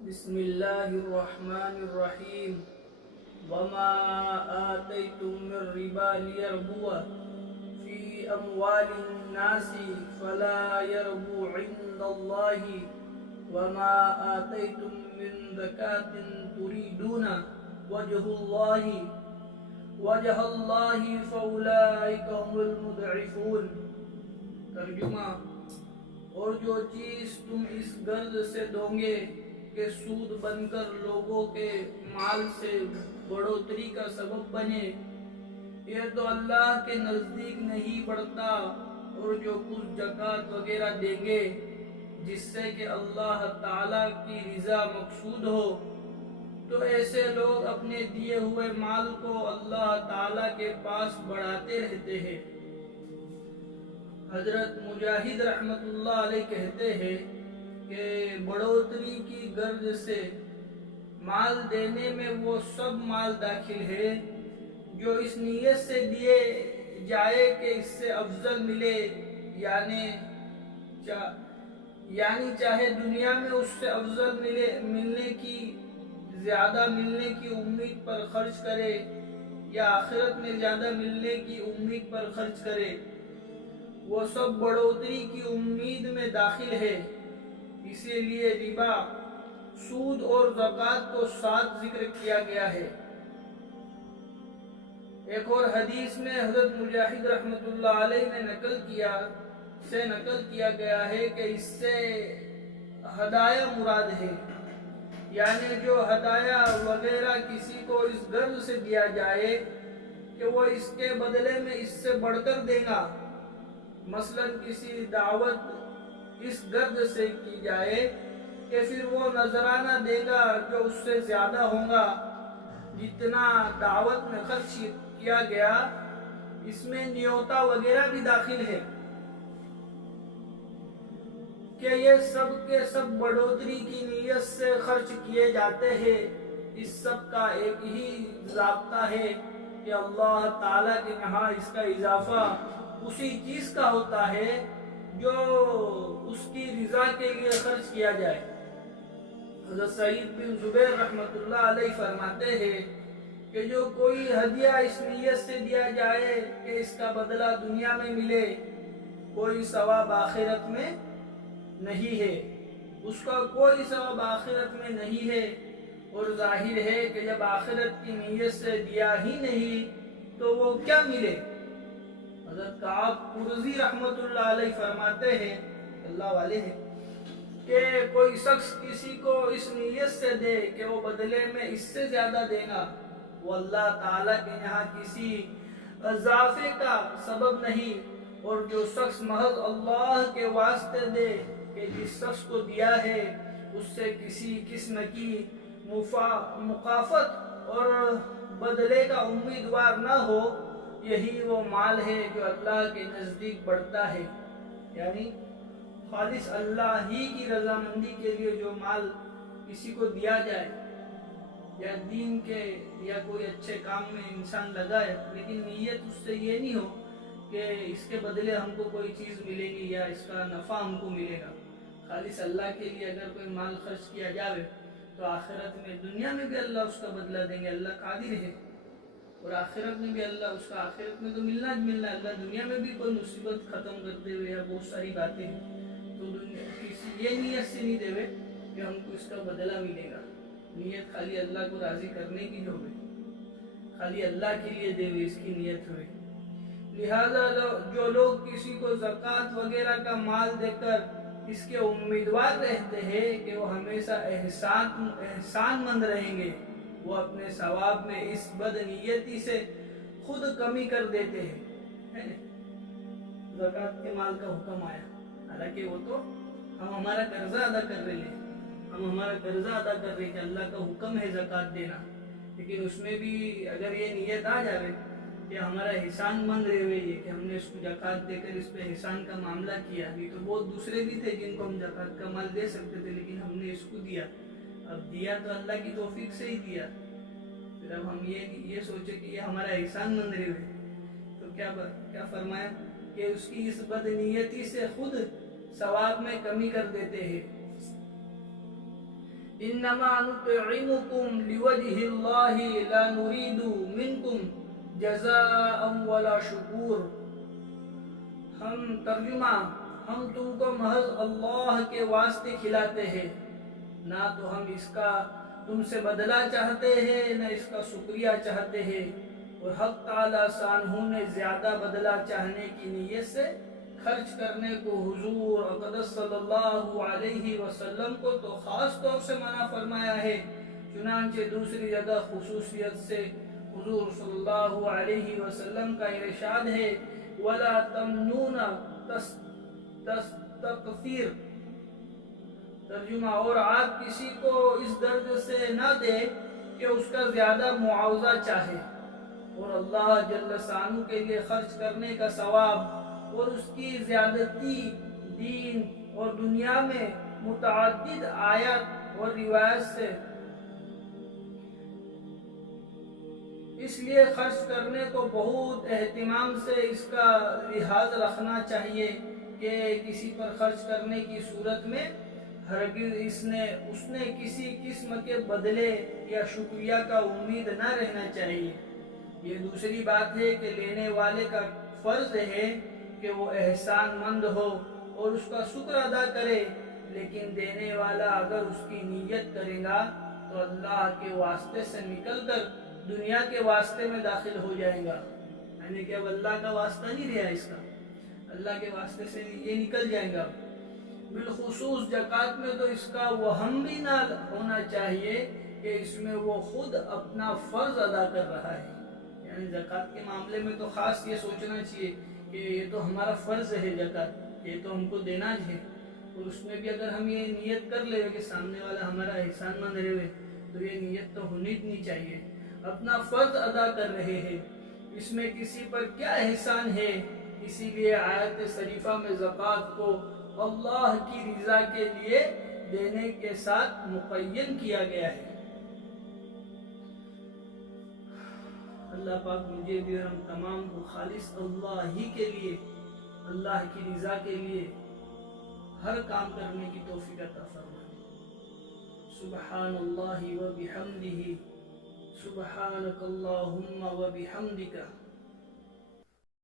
بسم الله الرحمن الرحيم وما آتيتم من ربا ليربو في أموال الناس فلا يربو عند الله وما آتيتم من زكاة تريدون وجه الله فأولئك هم المضعفون۔ ترجمہ: اور جو چیز تم اس غرض سے دو گے کہ سود بن کر لوگوں کے مال سے بڑھوتری کا سبب بنے، یہ تو اللہ کے نزدیک نہیں بڑھتا۔ اور جو کچھ زکوٰۃ وغیرہ دیں گے جس سے کہ اللہ تعالیٰ کی رضا مقصود ہو، تو ایسے لوگ اپنے دیے ہوئے مال کو اللہ تعالیٰ کے پاس بڑھاتے رہتے ہیں۔ حضرت مجاہد رحمت اللہ علیہ کہتے ہیں کہ بڑھوتری کی غرض سے مال دینے میں وہ سب مال داخل ہے جو اس نیت سے دیے جائے کہ اس سے افضل ملے، یعنی چاہے دنیا میں اس سے افضل ملنے کی زیادہ ملنے کی امید پر خرچ کرے یا آخرت میں زیادہ ملنے کی امید پر خرچ کرے، وہ سب بڑھوتری کی امید میں داخل ہے۔ اسی لیے ربا، سود اور زکوٰۃ کو ساتھ ذکر کیا گیا ہے۔ ایک اور حدیث میں حضرت مجاہد رحمت اللہ علیہ نے نقل کیا گیا ہے کہ اس سے ہدایہ مراد ہے، یعنی جو ہدایہ وغیرہ کسی کو اس غرض سے دیا جائے کہ وہ اس کے بدلے میں اس سے بڑھ کر دے گا۔ مثلا کسی دعوت اس غرض سے کی جائے کہ پھر وہ نذرانہ دے گا جو اس سے زیادہ ہوگا جتنا دعوت میں خرچ کیا گیا، اس میں نیوتا وغیرہ بھی داخل ہے کہ یہ سب کے سب بڑھوتری کی نیت سے خرچ کیے جاتے ہیں۔ اس سب کا ایک ہی ضابطہ ہے کہ اللہ تعالیٰ کے یہاں اس کا اضافہ اسی چیز کا ہوتا ہے جو اس کی رضا کے لیے خرچ کیا جائے۔ حضرت سعید بن جبیر رحمت اللہ علیہ فرماتے ہیں کہ جو کوئی ہدیہ اس نیت سے دیا جائے کہ اس کا بدلہ دنیا میں ملے، کوئی ثواب آخرت میں نہیں ہے، اس کا کوئی ثواب آخرت میں نہیں ہے۔ اور ظاہر ہے کہ جب آخرت کی نیت سے دیا ہی نہیں تو وہ کیا ملے۔ حضرت کعب قرظی رحمت اللہ علیہ فرماتے ہیں، اللہ والے ہیں، کہ کوئی شخص کسی کو اس نیت سے دے کہ وہ بدلے میں اس سے زیادہ دے گا، وہ اللہ تعالیٰ کے یہاں کسی اضافے کا سبب نہیں۔ اور جو شخص محض اللہ کے واسطے دے کہ جس شخص کو دیا ہے اس سے کسی قسم کی مکافات اور بدلے کا امیدوار نہ ہو، یہی وہ مال ہے جو اللہ کے نزدیک بڑھتا ہے۔ یعنی خالص اللہ ہی کی رضامندی کے لیے جو مال کسی کو دیا جائے یا دین کے یا کوئی اچھے کام میں انسان لگائے، لیکن نیت اس سے یہ نہیں ہو کہ اس کے بدلے ہم کو کوئی چیز ملے گی یا اس کا نفع ہم کو ملے گا۔ خالص اللہ کے لیے اگر کوئی مال خرچ کیا جائے تو آخرت میں، دنیا میں بھی اللہ اس کا بدلہ دیں گے، اللہ قادر ہے، اور آخرت میں بھی اللہ اس کا، آخرت میں تو ملنا اللہ دنیا میں بھی کوئی مصیبت ختم کرتے ہوئے یا بہت ساری باتیں ہیں تو یہ نیت سے نہیں دے کہ ہم کو اس کا بدلہ ملے گا۔ نیت خالی اللہ کو راضی کرنے کی جو ہوئے، خالی اللہ کے لیے دے ہوئے اس کی نیت ہوئے۔ لہذا جو لوگ کسی کو زکوٰۃ وغیرہ کا مال دے کر اس کے امیدوار رہتے ہیں کہ وہ ہمیشہ احسان مند رہیں گے، وہ اپنے ثواب میں اس بد نیتی سے خود کمی کر دیتے ہیں۔ زکوٰۃ کے مال کا حکم آیا، حالانکہ وہ تو ہم ہمارا قرضہ ادا کر رہے ہیں، کہ اللہ کا حکم ہے زکوٰۃ دینا، لیکن اس میں بھی اگر یہ نیت آ جائے کہ ہمارا احسان مند رہے کہ ہم نے اس کو زکوٰۃ دے کر اس پہ احسان کا معاملہ کیا، نہیں تو بہت دوسرے بھی تھے جن کو ہم زکوٰۃ کا مال دے سکتے تھے لیکن ہم نے اس کو دیا، اب دیا تو اللہ کی توفیق سے ہی دیا، پھر اب ہم یہ سوچے کہ یہ ہمارا احسان مند رہے تو کیا فرمایا کہ اس کی اس بد نیتی سے خود ثواب میں کمی کر دیتے ہیں۔ انما نطعمکم لوجہ اللہ لا نرید منکم جزاء ولا شکور. ترجمہ: ہم تم کو محض اللہ کے واسطے کھلاتے ہیں، نہ تو ہم اس کا تم سے بدلہ چاہتے ہیں نہ اس کا شکریہ چاہتے ہیں. اور حق تعالیٰ شانہ نے زیادہ بدلہ چاہنے کی نیت سے خرچ کرنے کو حضور اقدس صلی اللہ علیہ وسلم کو تو خاص طور سے منع فرمایا ہے. چنانچہ دوسری جگہ خصوصیت سے حضور صلی اللہ علیہ وسلم کا ارشاد ہے: وَلَا تَمْنُونَ تَسْتَكْثِرُ. ترجمہ: اور آپ کسی کو اس درجے سے نہ دے کہ اس کا زیادہ معاوضہ چاہے، اور اللہ جل شانہ کے لیے خرچ کرنے کا ثواب اور اس کی زیادتی دین اور دنیا میں متعدد آیات اور روایت سے. اس لیے خرچ کرنے کو بہت اہتمام سے اس کا لحاظ رکھنا چاہیے کہ کسی پر خرچ کرنے کی صورت میں ہرگز اس نے کسی قسم کے بدلے یا شکریہ کا امید نہ رہنا چاہیے. یہ دوسری بات ہے کہ لینے والے کا فرض ہے کہ وہ احسان مند ہو اور اس کا شکر ادا کرے، لیکن دینے والا اگر اس کی نیت کرے گا تو اللہ کے واسطے سے نکل کر دنیا کے واسطے میں داخل ہو جائے گا. یعنی کہ اب اللہ کا واسطہ نہیں رہا، اس کا اللہ کے واسطے سے یہ نکل جائے گا. بالخصوص زکوٰۃ میں تو اس کا وہم بھی نہ ہونا چاہیے کہ اس میں وہ خود اپنا فرض ادا کر رہا ہے. یعنی زکوٰۃ کے معاملے میں تو خاص یہ سوچنا چاہیے کہ یہ تو ہمارا فرض ہے، زکوٰۃ یہ تو ہم کو دینا ہے. اور اس میں بھی اگر ہم یہ نیت کر لے کہ سامنے والا ہمارا احسان مند رہے تو یہ نیت تو ہونی نہیں چاہیے. اپنا فرض ادا کر رہے ہیں، اس میں کسی پر کیا احسان ہے. اسی لیے آیت شریفہ میں زکوٰۃ کو اللہ کی رضا کے لیے دینے کے ساتھ مقید کیا گیا ہے. اللہ پاک مجھے بھی اور ہم تمام کو خالص اللہ ہی کے لیے، اللہ کی رضا کے لیے ہر کام کرنے کی توفیق عطا فرمائے. سبحان اللہ و بحمدہ، سبحانک اللہم و بحمدک.